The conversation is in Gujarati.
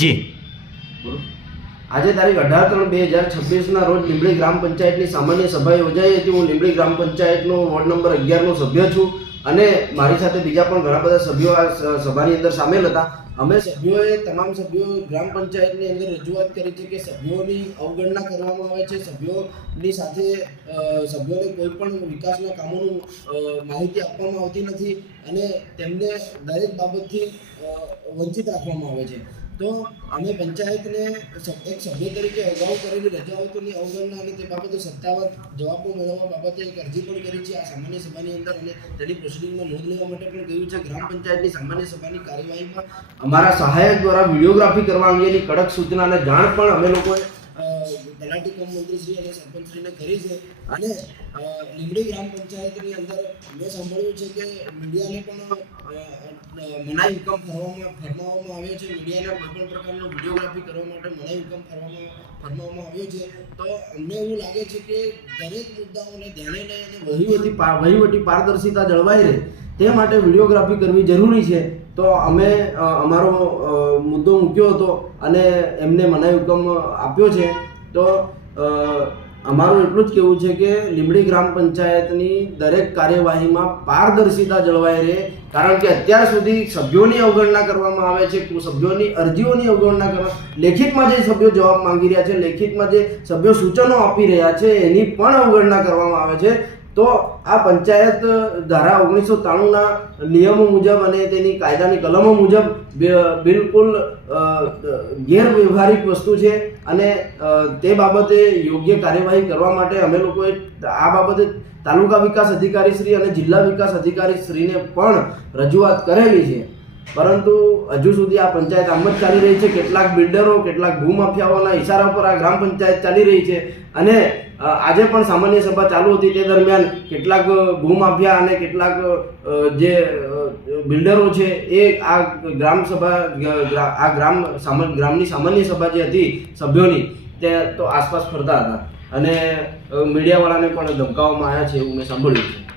જી આજે તારીખ 18/3/2026 રોજ લીંબડી ગ્રામ પંચાયતની સામાન્ય સભા યોજાઈ હતી. હું લીંબડી ગ્રામ પંચાયતનો વોર્ડ નંબર 11નો સભ્ય છું અને મારી સાથે બીજા પણ ઘણા બધા સભ્યો આ સભાની અંદર સામેલ હતા. અમે સભ્યોએ તમામ સભ્યો ગ્રામ પંચાયતની અંદર રજૂઆત કરી છે કે સભ્યોની અવગણના કરવામાં આવે છે. સભ્યોની સાથે સભ્યોને કોઈ પણ વિકાસના કામોનું માહિતી આપવામાં આવતી નથી અને તેમને દરેક બાબતથી વંચિત રાખવામાં આવે છે. તો અમે પંચાયતને એક સભ્ય તરીકે અગાઉ કરેલી રજૂઆતોની અવગણના અને તે બાબતે સત્તાવાર જવાબો મેળવવા બાબતે એક અરજી પણ કરી છે આ સામાન્ય સભાની અંદર અને તેની પ્રોસિડિંગમાં નોંધ લેવા માટે પણ કહ્યું છે. ગ્રામ પંચાયતની સામાન્ય સભાની કાર્યવાહીમાં અમારા સહાયક દ્વારા વિડીયોગ્રાફી કરવા અંગેની કડક સૂચના અને જાણ પણ અમે લોકોએ તલાટી કમ મંત્રીશ્રી અને સરપંચશ્રીને કરી છે. અને લીંબડી ગ્રામ પંચાયતની અંદર મેં સાંભળ્યું છે કે મીડિયાને પણ મનાઈ હુકમ ફરમાવવામાં આવ્યો છે. મીડિયાના કોઈપણ પ્રકારનો વિડીયોગ્રાફી કરવા માટે મનાઈ હુકમ ફરમાવવામાં આવ્યો છે. તો અમને એવું લાગે છે કે દરેક મુદ્દાઓને ધ્યાને લઈ અને વહીવટી પારદર્શિતા જળવાઈ રહે તે માટે વિડીયોગ્રાફી કરવી જરૂરી છે. તો અમે અમારો મુદ્દો મૂક્યો હતો અને એમને મનાઈ હુકમ આપ્યો છે. તો અમારું એટલું જ કહેવું છે કે લીંબડી ગ્રામ પંચાયતની દરેક કાર્યવાહીમાં પારદર્શિતા જળવાઈ રહે, કારણ કે અત્યાર સુધી સભ્યોની અવગણના કરવામાં આવે છે, સભ્યોની અરજીઓની અવગણના કરવા, લેખિતમાં જે સભ્યો જવાબ માંગી રહ્યા છે, લેખિતમાં જે સભ્યો સૂચનો આપી રહ્યા છે એની પણ અવગણના કરવામાં આવે છે. તો આ પંચાયત ધારા 1993ના નિયમો મુજબ અને તેની કાયદાની કલમો મુજબ બિલકુલ ગેરવ્યવહારિક વસ્તુ છે અને તે બાબતે યોગ્ય કાર્યવાહી કરવા માટે અમે લોકોએ આ બાબતે તાલુકા વિકાસ અધિકારી શ્રી અને જિલ્લા વિકાસ અધિકારી શ્રીને પણ રજૂઆત કરેલી છે. પરંતુ હજુ સુધી આ પંચાયત આમ જ ચાલી રહી છે. કેટલાક બિલ્ડરો, કેટલાક ભૂમાફિયાઓના ઇશારા પર આ ગ્રામ પંચાયત ચાલી રહી છે અને આજે પણ સામાન્ય સભા ચાલુ હતી તે દરમિયાન કેટલાક ભૂમાફિયા અને કેટલાક જે બિલ્ડરો છે એ આ ગ્રામની સામાન્ય સભા જે હતી સભ્યોની તે તો આસપાસ ફરતા હતા અને મીડિયાવાળાને પણ ધમકાવવામાં આવ્યા છે એવું મેં સાંભળ્યું છે.